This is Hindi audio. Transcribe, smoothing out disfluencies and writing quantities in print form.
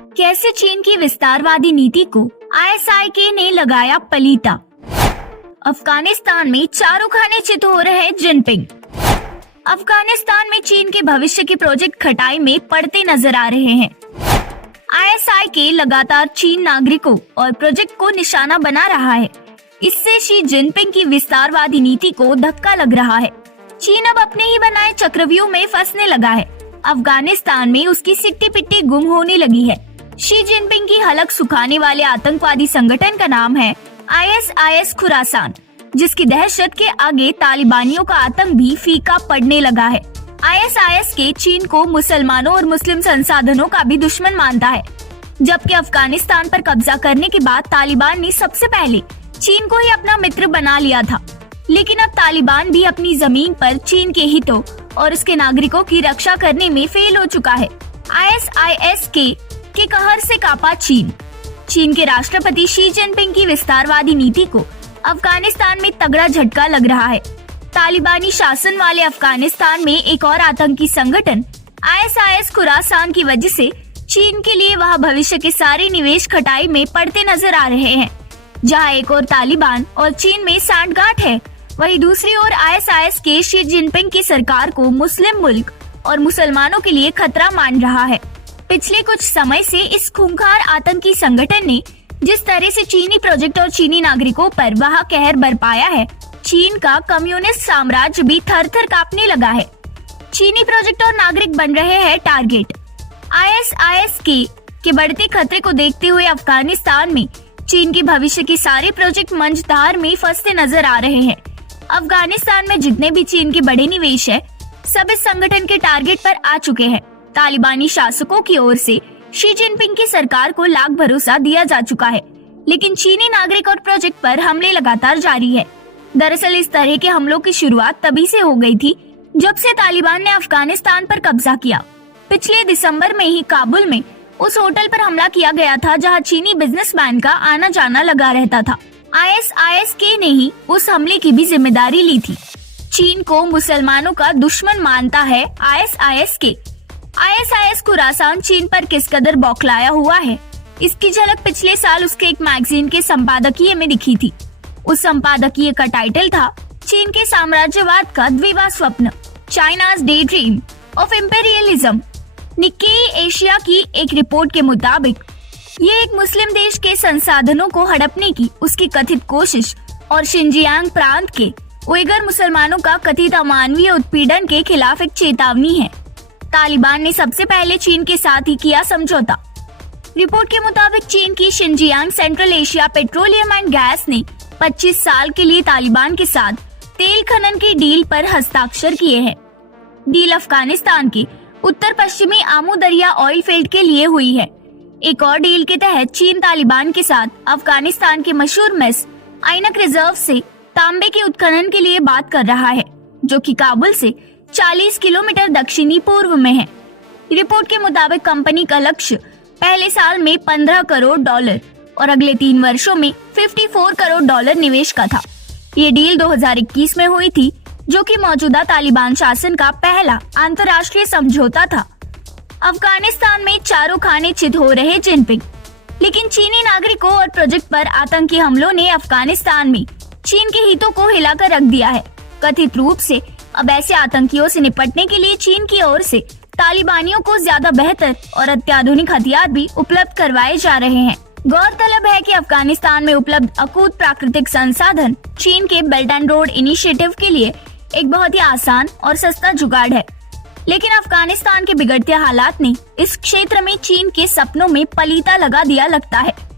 कैसे चीन की विस्तारवादी नीति को ISIK ने लगाया पलीता। अफगानिस्तान में चारों खाने चित हो रहे जिनपिंग। अफगानिस्तान में चीन के भविष्य के प्रोजेक्ट खटाई में पड़ते नजर आ रहे हैं। ISIK लगातार चीन नागरिकों और प्रोजेक्ट को निशाना बना रहा है। इससे शी जिनपिंग की विस्तारवादी नीति को धक्का लग रहा है। चीन अब अपने ही बनाए चक्रव्यूह में फंसने लगा है। अफगानिस्तान में उसकी सिट्टी पिट्टी गुम होने लगी है। शी जिनपिंग की हलक सुखाने वाले आतंकवादी संगठन का नाम है ISIS खुरासान, जिसकी दहशत के आगे तालिबानियों का आतंक भी फीका पड़ने लगा है। ISIS के चीन को मुसलमानों और मुस्लिम संसाधनों का भी दुश्मन मानता है। जबकि अफगानिस्तान पर कब्जा करने के बाद तालिबान ने सबसे पहले चीन को ही अपना मित्र बना लिया था। लेकिन अब तालिबान भी अपनी जमीन पर चीन के हितों और उसके नागरिकों की रक्षा करने में फेल हो चुका है। ISIS के कहर से कांपा चीन। चीन के राष्ट्रपति शी जिनपिंग की विस्तारवादी नीति को अफगानिस्तान में तगड़ा झटका लग रहा है। तालिबानी शासन वाले अफगानिस्तान में एक और आतंकी संगठन ISIS खुरासान की वजह से चीन के लिए वहां भविष्य के सारे निवेश खटाई में पड़ते नजर आ रहे हैं। जहां एक और तालिबान और चीन में सांठगांठ है, वहीं दूसरी ओर ISIS के शी जिनपिंग की सरकार को मुस्लिम मुल्क और मुसलमानों के लिए खतरा मान रहा है। पिछले कुछ समय से इस खूंखार आतंकी संगठन ने जिस तरह से चीनी प्रोजेक्ट और चीनी नागरिकों पर वहां कहर बरपाया है, चीन का कम्युनिस्ट साम्राज्य भी थर-थर कांपने लगा है। चीनी प्रोजेक्ट और नागरिक बन रहे हैं टारगेट। ISIS के बढ़ते खतरे को देखते हुए अफगानिस्तान में चीन के भविष्य के सारे प्रोजेक्ट मंझधार में फंसते नजर आ रहे हैं। अफगानिस्तान में जितने भी चीन के बड़े निवेश है, सब इस संगठन के टारगेट पर आ चुके हैं। तालिबानी शासकों की ओर से शी जिनपिंग की सरकार को लाख भरोसा दिया जा चुका है, लेकिन चीनी नागरिक और प्रोजेक्ट पर हमले लगातार जारी है। दरअसल इस तरह के हमलों की शुरुआत तभी से हो गई थी जब से तालिबान ने अफगानिस्तान पर कब्जा किया। पिछले दिसंबर में ही काबुल में उस होटल पर हमला किया गया था जहां चीनी बिजनेसमैन का आना जाना लगा रहता था। ISIS ने ही उस हमले की भी जिम्मेदारी ली थी। चीन को मुसलमानों का दुश्मन मानता है ISIS खुरासान चीन पर किस कदर बौखलाया हुआ है, इसकी झलक पिछले साल उसके एक मैगजीन के संपादकीय में दिखी थी। उस संपादकीय का टाइटल था चीन के साम्राज्यवाद का द्विवा स्वप्न, China's day dream of imperialism. Nikkei Asia की एक रिपोर्ट के मुताबिक ये एक मुस्लिम देश के संसाधनों को हड़पने की उसकी कथित कोशिश और शिनजियांग प्रांत के उइगर मुसलमानों का कथित अमानवीय उत्पीड़न के खिलाफ एक चेतावनी है। तालिबान ने सबसे पहले चीन के साथ ही किया समझौता। रिपोर्ट के मुताबिक चीन की Xinjiang central Asia petroleum and gas ने 25 साल के लिए तालिबान के साथ तेल खनन की डील पर हस्ताक्षर किए हैं। डील अफगानिस्तान के उत्तर पश्चिमी आमू दरिया ऑयल फील्ड के लिए हुई है। एक और डील के तहत चीन तालिबान के साथ अफगानिस्तान के मशहूर मेस आइनक रिजर्व से तांबे के उत्खनन के लिए बात कर रहा है, जो कि काबुल से 40 किलोमीटर दक्षिणी पूर्व में है। रिपोर्ट के मुताबिक कंपनी का लक्ष्य पहले साल में $15 करोड़ और अगले 3 वर्षों में $54 करोड़ निवेश का था। ये डील 2021 में हुई थी, जो कि मौजूदा तालिबान शासन का पहला अंतर्राष्ट्रीय समझौता था। अफगानिस्तान में चारों खाने चित हो रहे जिनपिंग, लेकिन चीनी नागरिकों और प्रोजेक्ट पर आतंकी हमलों ने अफगानिस्तान में चीन के हितों को हिलाकर रख दिया है। कथित रूप से अब ऐसे आतंकियों से निपटने के लिए चीन की ओर से तालिबानियों को ज्यादा बेहतर और अत्याधुनिक हथियार भी उपलब्ध करवाए जा रहे हैं। गौरतलब है कि अफगानिस्तान में उपलब्ध अकूत प्राकृतिक संसाधन चीन के बेल्ट एंड रोड इनिशिएटिव के लिए एक बहुत ही आसान और सस्ता जुगाड़ है, लेकिन अफगानिस्तान के बिगड़ते हालात ने इस क्षेत्र में चीन के सपनों में पलीता लगा दिया लगता है।